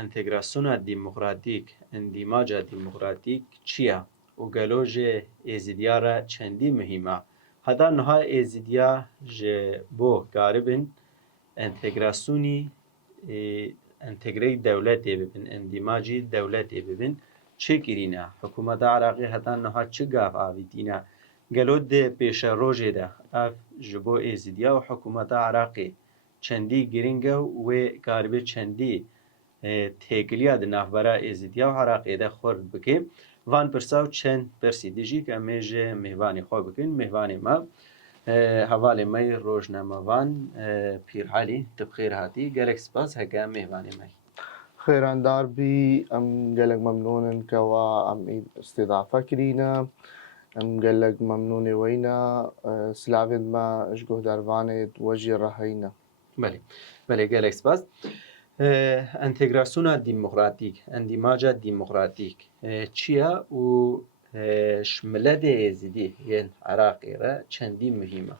انتگراسیون دموکراتیک اندیماج دموکراتیک چیه و گلوژ ازیدیا را چندی مهمه هدا نها ازیدیا بو گاربن انتگراسیونی انتگری دولت ببین اندیماجی دولت ببین چه گرینه حکومت عراقی هدا نها چه گاف آویدینه گلود پیش روزه ده اف جبو ازیدیا و حکومت عراقی چندی گرینگه و گاربه چندی تێکلیا di navbera êzidiya û Iraqê de xwe bike van pirsa û çend pirsî dijî em ê ji mêvanê xwe bikin mêvanê me hevalê me rojnamevan Pîrhelî tu bi xêr hatî gelek spas heke mêvanê me خيراندار بي ام قالك ممنون كوا ام استضافة كرينا ام قالك ممنون وينا سلافين ما اشقه دارفانت وجي رهينا بله بله gelek spas انتگراسیون دموکراتیک اندیماج دموکراتیک چیه و شملت ازیدی یعنی عراقی را چندی مهمه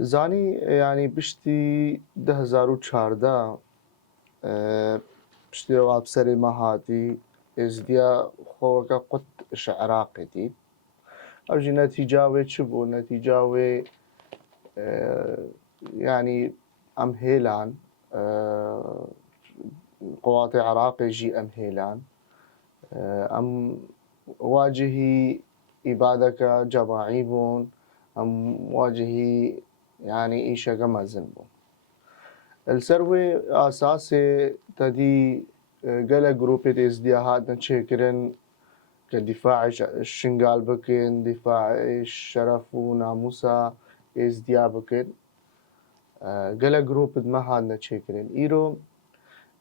زاني يعني بشتي 2014 بشتي واب سري مهاتي ازديا خوكا قد عراقتي أرجي نتيجاوي تشبو نتيجاوي يعني أم هيلان قوات عراقي جي أم هيلان أم واجهي إبادك جماعي بون أم واجهي يعني إيشا قمازن بون السروي أساسي تدي قلق جروبة ازدياهات نتشكرن كدفاع الشنقال بكن دفاع الشرف وناموسا ازديا بكن قلق جروب ما هاد نتشكرن إيرو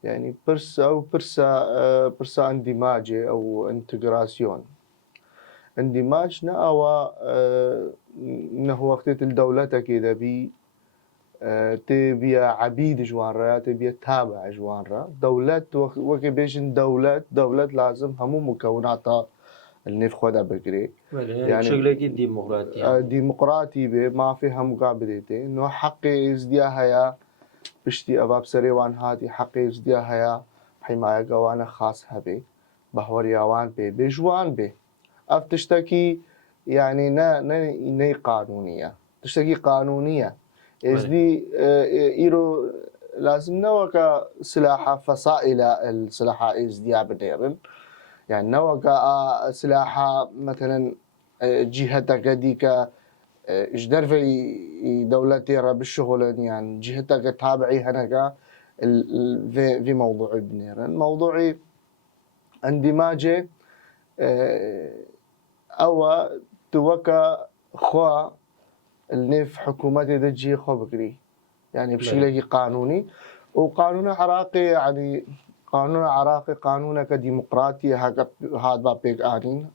يعني برسا اندماجي أو انتجراسيون اندماجنا أو إنه وقت الدولة كده بي تبي عبيد جوانرا تبي تابع جوانرا دولة وكي بيجن دولة لازم همو مكوناتها النف خدا بقري يعني شغلة ديمقراطية ديمقراطي به ما في هم قابلته إنه حقي ازديا هيا بشتي أباب سريوان هاتي حقي ازديا هيا حماية قوانا خاص هبي بحورياوان به بجوان به تشتكي يعني نا قانونية تشتكي قانونية ازدي إيرو لازم نوكا سلاحة فصائل السلاحة ازديا بديرن يعني نوكا سلاحة مثلا جهتك ديكا اجدر في دولتي رب الشغل يعني جهتك تابعي هناك في موضوع بنيرن موضوعي اندماجي أو توكا خوا النف حكومتي دجي خو بقري يعني بشكل قانوني وقانون عراقي يعني قانون عراقي قانون كديمقراطي هذا بابيك آنين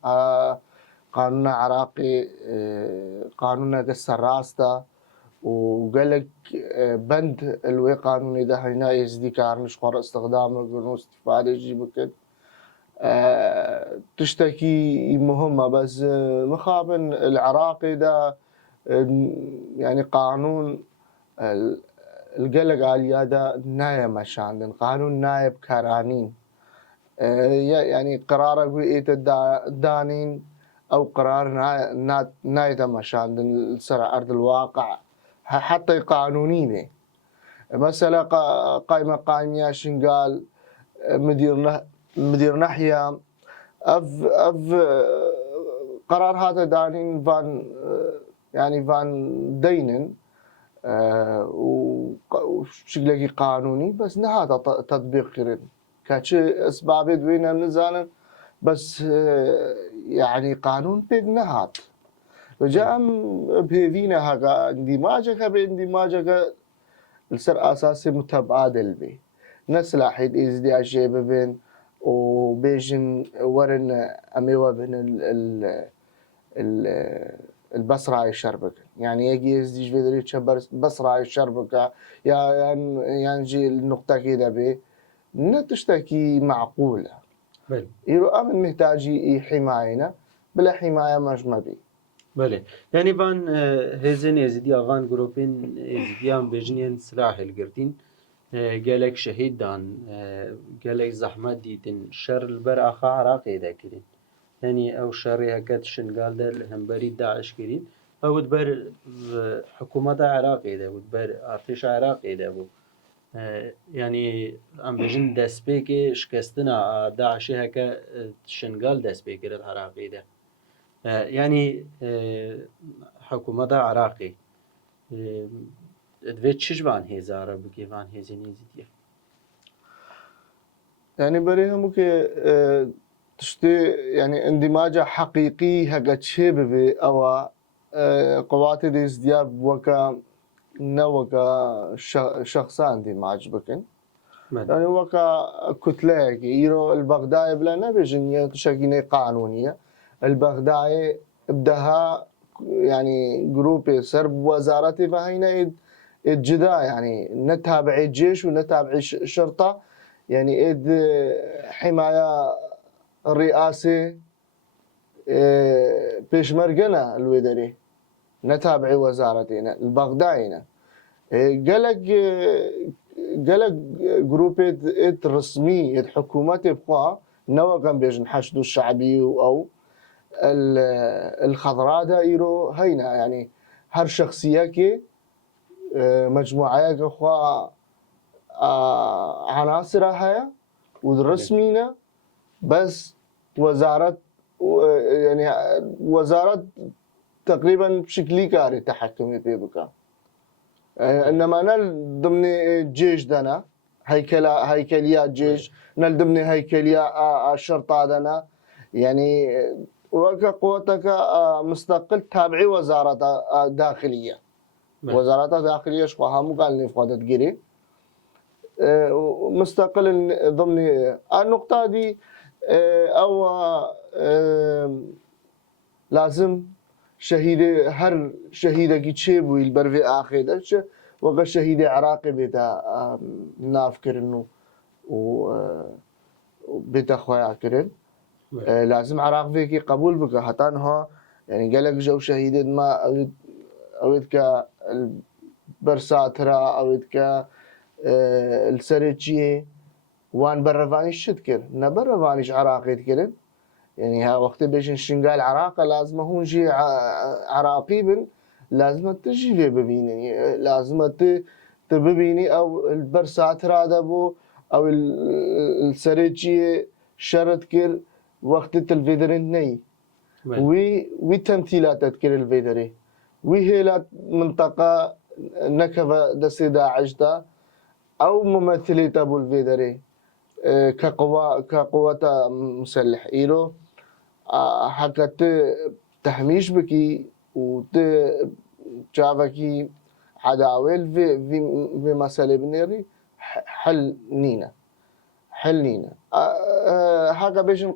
قانون عراقي قانون كالسراستا وقالك بند الوي قانوني ده هنا يزدي كارنش خور استخدامه قانون استفادة يجيب كده تشتكي مهمة بس مخابن العراقي ده يعني قانون القلق على ده نايب مشان قانون نايب كرانين يعني قرار بيئة الدانين أو قرار نايب مشان السرع أرض الواقع حتى قانوني مثلا قائمة شنقال مدير ناحية أف قرار هذا دانين فان دينن وشكله قانوني بس نهذا تطبيق كرين كاتش أسباب دوينا نزالا بس يعني قانون بيد نهات وجاء بهذينا هذا اندماجك باندماجك السر أساسي متبادل به نسلاح إزدياج شيء بين وبيجن ورن أميوة بين البصرة الشربك يعني يجي يزديج بدري تشبر بصرة الشربك يعني جي النقطة كده به نتشتكي معقولة يرو أمن محتاجي حماينا بلا حماية مش مبي بله يعني فان هزن ازديا فان جروبين ازديان بجنين سلاح القردين gelek şehîd dan gelek zehmet dîtin şer li ber axa Iraqê de kirin henî ew şerê heke şingal de li hemberî Daeş kirîn ew ber hikûmeta Iraqê de ber artêşa Iraqê de bû yanî em bêjin destpêkê şikestina Daişê heke şingal dest pê kirin Iraqê de yanî hikûmeta Iraqê divê çi van hêzare bike van hêzên Êzidiye يعني بري هم كي تشتي يعني اندماج حقيقي هكا تشيب بي او قوات الازدياب وكا نوكا شخصا اندماج بكن يعني وكا كتلة يرو البغدادي بلا نبيجن شكينة قانونية البغدادي بدها يعني جروب سرب وزارتي فهينا الجدا يعني نتابع الجيش ونتابع الشرطة يعني إد حماية الرئاسة بيشمرقنا الودري نتابع وزارتنا البغدادينا قالك جروب إد رسمي إد حكومتي بقى نوا كان بيجن حشد الشعبي أو الخضراء دايرو هينا يعني هر شخصية كي مجموعة أخوة عناصر هيا ودرسمينا بس وزارة يعني وزارة تقريبا بشكل كاري تحكمي فيه بكا انما انا ضمن الجيش دنا هيكليات جيش نل ضمن هيكليات الشرطة دنا يعني وكقوتك مستقل تابعي وزارة داخلية وزارة داخلية شقوها مو قال لي فقدت جري مستقل ضمن النقطة دي أو لازم شهيد هر شهيدة كي تشيبو البرفي آخر وقت شهيد عراقي بيتا ناف كرنو وبيتا خويا كرن لازم عراق فيكي قبول بك حتى انها يعني قالك جو شهيد ما أويد ك البرساترا أويد ك السرجية وان برفانيش شتكر نبرفانيش عراقي تكرن يعني ها وقت بيجن شنقال عراقة لازم هون جي عراقي بن لازم تجي في ببيني لازم تببيني او البرساترا دبو او السرجية شرط كر وقت الفيدرين ني وي تمثيلات تذكر الفيدري وي هيلات منطقة نكبة دسي داعش دا او ممثلي ابو الفيدري كقوة مسلح إيرو حكت تحميش بكي وت جافكي عداول في مسألة بنيري حل نينا حكا بيشن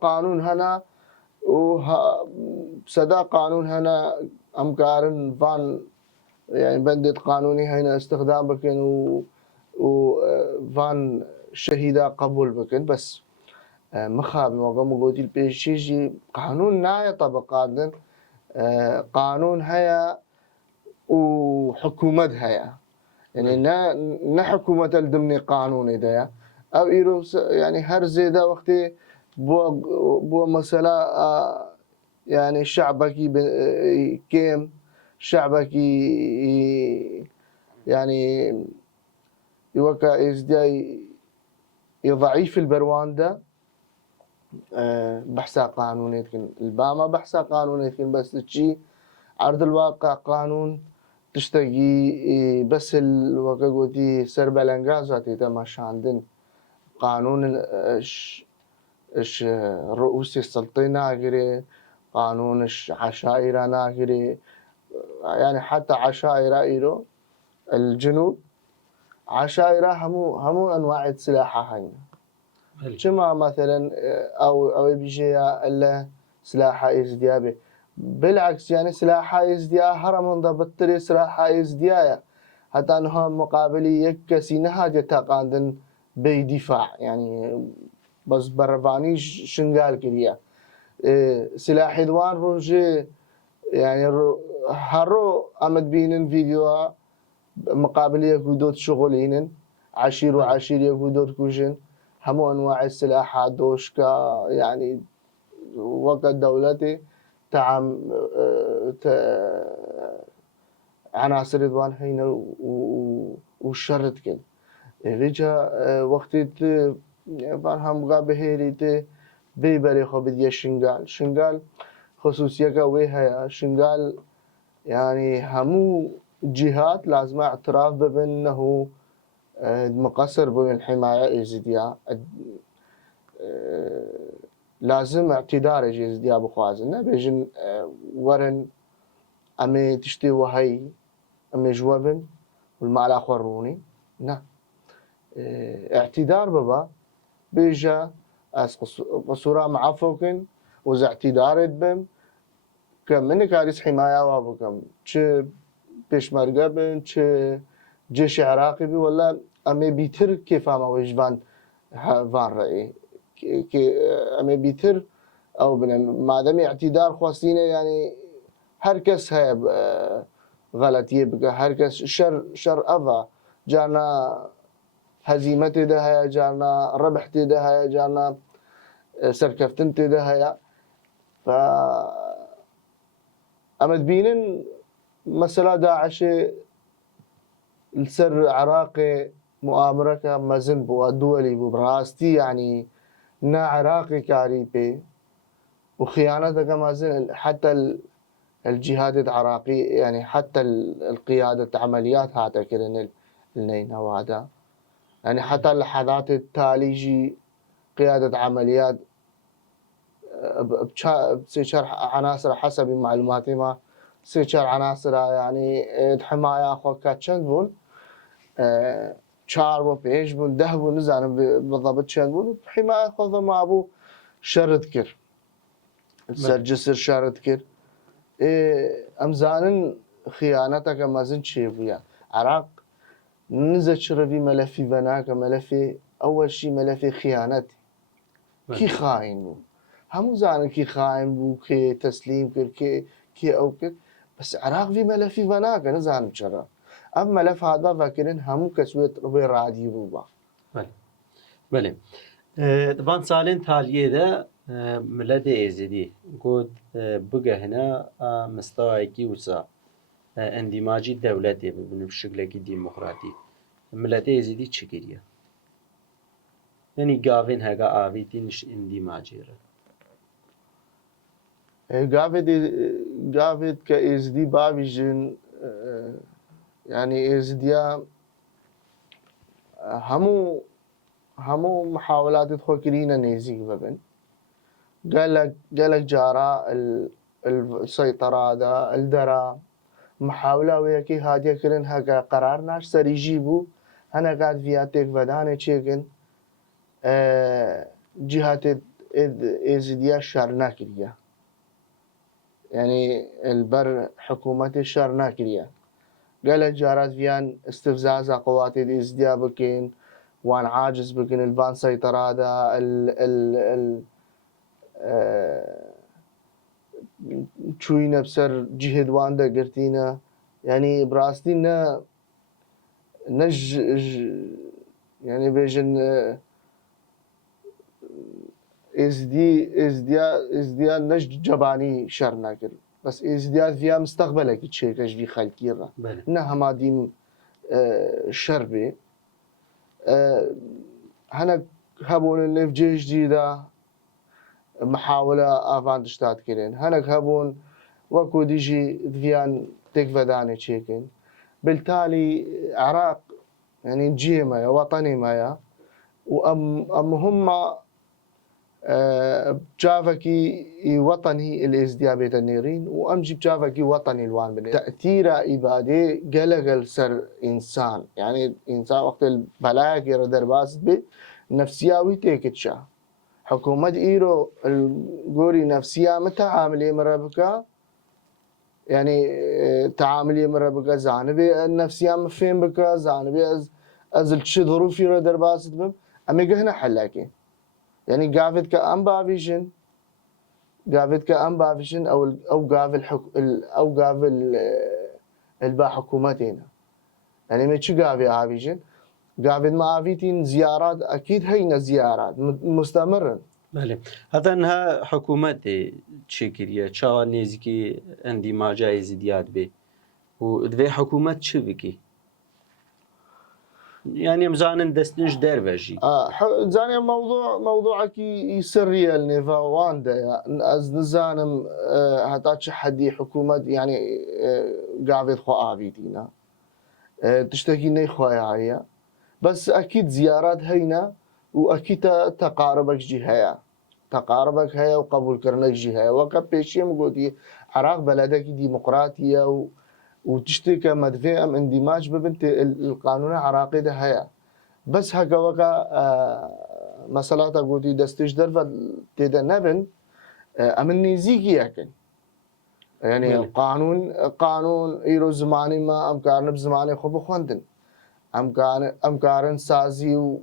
قانون هنا وصدا قانون هنا أمكارن فان يعني بندت قانوني هنا استخدام بكن وفان شهيدا قبول بكن بس مخاب موقع مقودي البيشيجي قانون نايا طبقات قانون هيا وحكومة هيا يعني نا حكومة الدمني قانون إذا أو إيرو يعني هر زيدا وقتي بو مسألة يعني شعبكي كيم شعبكي يعني يوكا إزداي ضعيف البرواندا بحثا قانوني لكن الباما بحثا قانوني لكن بس تشي عرض الواقع قانون تشتكي بس الوكا قوتي سربلنغازاتي تماش عندن قانون اش رؤوس السلطنة ناقري قانون اش عشائر ناقري يعني حتى عشائر إيرو الجنوب عشائر همو انواع السلاح هاي كما مثلا او بيجي الا سلاح ازديابي بالعكس يعني سلاح ازديا هرم ضبط سلاح ازديا حتى انها مقابلي يكسي نهاجة تقاندن بدفاع يعني بس برفاني شنقال كريا سلاح دوان روجي يعني هرو امد بينن فيديو مقابلية كودوت شغلينن عشير وعشير يقودر كوجن همو أنواع السلاحات دوشكا يعني وقت دولتي تعم عناصر دوان هينا وشرط كل رجع وقت هم قابه هيريته بيبري خو بدي شنغال خصوصية كويها شنغال يعني همو جهات لازم اعتراف بأنه مقصر بالحماية إزديا لازم اعتذار إزديا بخوازنا بيجن ورن أمي تشتي وهي أمي جوابن والمعلا خوروني نا اعتذار بابا بيجا أس قصورا معفوكن وز اعتذار بم كم كاريس حماية وابكم چه بيشمرقة بن چه جيش عراقي بي ولا أمي بيتر كيف أما وجبان فان رأي أمي بيتر أو بنا ما دام اعتذار خواستينه يعني هركس هاي غلطية بقى هركس شر أفا جانا هزيمتي ده هيا جانا ربحتي ده هيا جانا سركفتنتي ده هيا ف أمد بينن مثلا داعش السر عراقي مؤامرة كمزن بو الدولي بو براستي يعني نا عراقي كاريبي وخيانة كمازن حتى الجهاد العراقي يعني حتى القيادة عمليات هذا كلن النين هذا يعني حتى اللحظات التالي يجي قيادة عمليات بسيشار عناصر حسب معلوماتي ما سيشار عناصر يعني حماية أخو كاتشن بون شار وبيش بون ده بون نزعنا بالضبط شان بون حماية أخو ما أبو شرد كر السرجسر شرد كر أمزان خيانتك مازن شيفيا عراق نزل شرفي ملفي بناك ملفي أول شيء ملفي خيانتي كي خاين بو همو زانن كي خاين بو كي تسليم كر كي أو كر بس عراق في ملفي بناك نزانن شرف أما ملف هذا فاكرين همو كسويت ربي رادي بوبا بله طبعا سالين تاليه ده ملت ازدی قد بقى هنا مستوى كي وسا اندماجي دولتي بشكل ديمقراطي ملت ازدی چه كريا يعني قافين هكا آفيتينش اندماجي قافد كإزدي بابيجن يعني إزديا همو محاولات تخوكرين نيزيك ببن قالك جارا السيطرة دا الدرا محاولة ويكي هادية كرن هكا قرار ناش سر يجيبو هنا قاعد فياتيك بداني تشيكن جهات إزديا شارنا كريا يعني البر حكومة الشارنا كريا قالك جارات فيان استفزاز قوات الإزديا بكين وان عاجز بكين البان سيطرة هذا شوينا بسر جهد وان دا قرتينا يعني براستي نج يعني بيجن ازديا نج جباني شرنا كر بس ازديا فيها مستقبلك تشيكش في خلقيرة انها ما ديم شربي هنا هبون اللي في جيش جديدة محاولة افان تشتات كرين هنا هبون وكو ديجي فيان تكفداني تشيكن بالتالي عراق يعني جيما وطني مايا وأم هم بجافكي وطني الازديا بيت النيرين وأمجي بجافكي وطني الوان بني تأثير إبادة قلق سر إنسان يعني إنسان وقت البلايا كيرا درباس بي نفسياوي تيكتشا حكومة إيرو القوري نفسيا متعاملية مرة يعني تعاملية مرة بك زانبي النفسية مفين بك زانبي أزل شي ظروفي را درباس بم أمي هنا حلاكي يعني قافت كأم بافيشن أو قاف البا حكومتنا يعني ما شو قافي عافيشن قابل ما عافيتين زيارات أكيد هينا زيارات مستمرة. بله هذا انها حكومت تشكريه چا نزیکی اندیماجا ازدیاد به و دوی حکومت چه بکی يعني مزانن دستنج دروجي زاني موضوع كي سرية النيفا واندا از نزانم هتاتش حدي حكومة يعني قاعد خو عابيدينا تشتكي ني خوايا بس اكيد زيارات هينا واكيد تقاربك جهه تقاربك هيا وقبول كرنك جهه وقت بيشي مقودي عراق بلدك ديمقراطيه وتشتكي مدفع ام اندماج ببنت القانون العراقي ده هيا بس هكا وكا مسألة قودي دستش درفة تيدا نبن امن نيزيكي يكن يعني قانون ايرو زماني ما امكارن بزماني خو بخوندن امكارن سازي و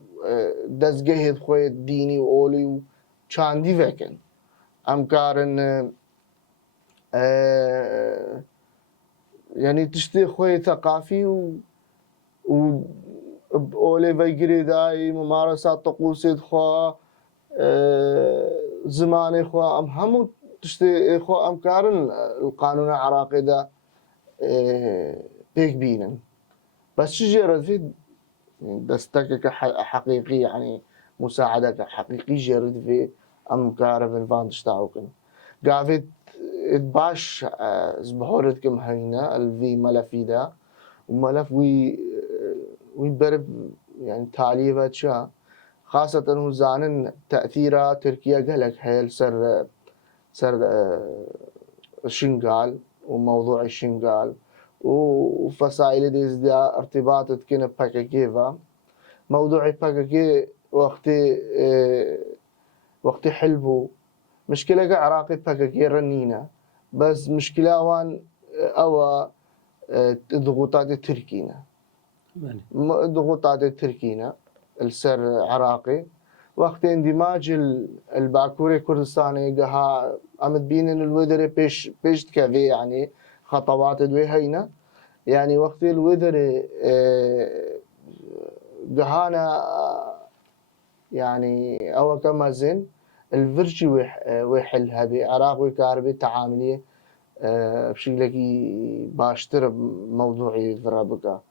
دزگهد خوی دینی و اولی و چاندی وکن امکارن يعني تشتي خوي ثقافي و اولي فيجري داي ممارسات طقوسي خو زماني خو ام همو تشتي خو امكارن القانون العراقي ده بيك بينن بس شجرة في دستك حقيقي يعني مساعدة حقيقي جرد في أمكار في الفانتش تاعوكن قافت باش زبحورتكم هينا الفي ملفي دا وملف وي برب يعني تعليفات شا خاصة انه زانن تأثيرا تركيا قالك هيل سر الشنغال وموضوع الشنغال وفصائل دي ازديا ارتباطت كنا باكاكيفا موضوع باكاكي وقتي حلبو مشكلة عراقي باكاكي رنينا بس مشكلة وان او ضغوطات التركينا ضغوطات التركينا السر عراقي وقت اندماج الباكوري كردستاني قها عمد بين الودري بيش تكافي يعني خطوات دوي هينا يعني وقت الودري قهانا يعني او كما زين الفرشي ويحل هذه عراق وكاربي تعامليه بشكل باشتر بموضوعي فرابكا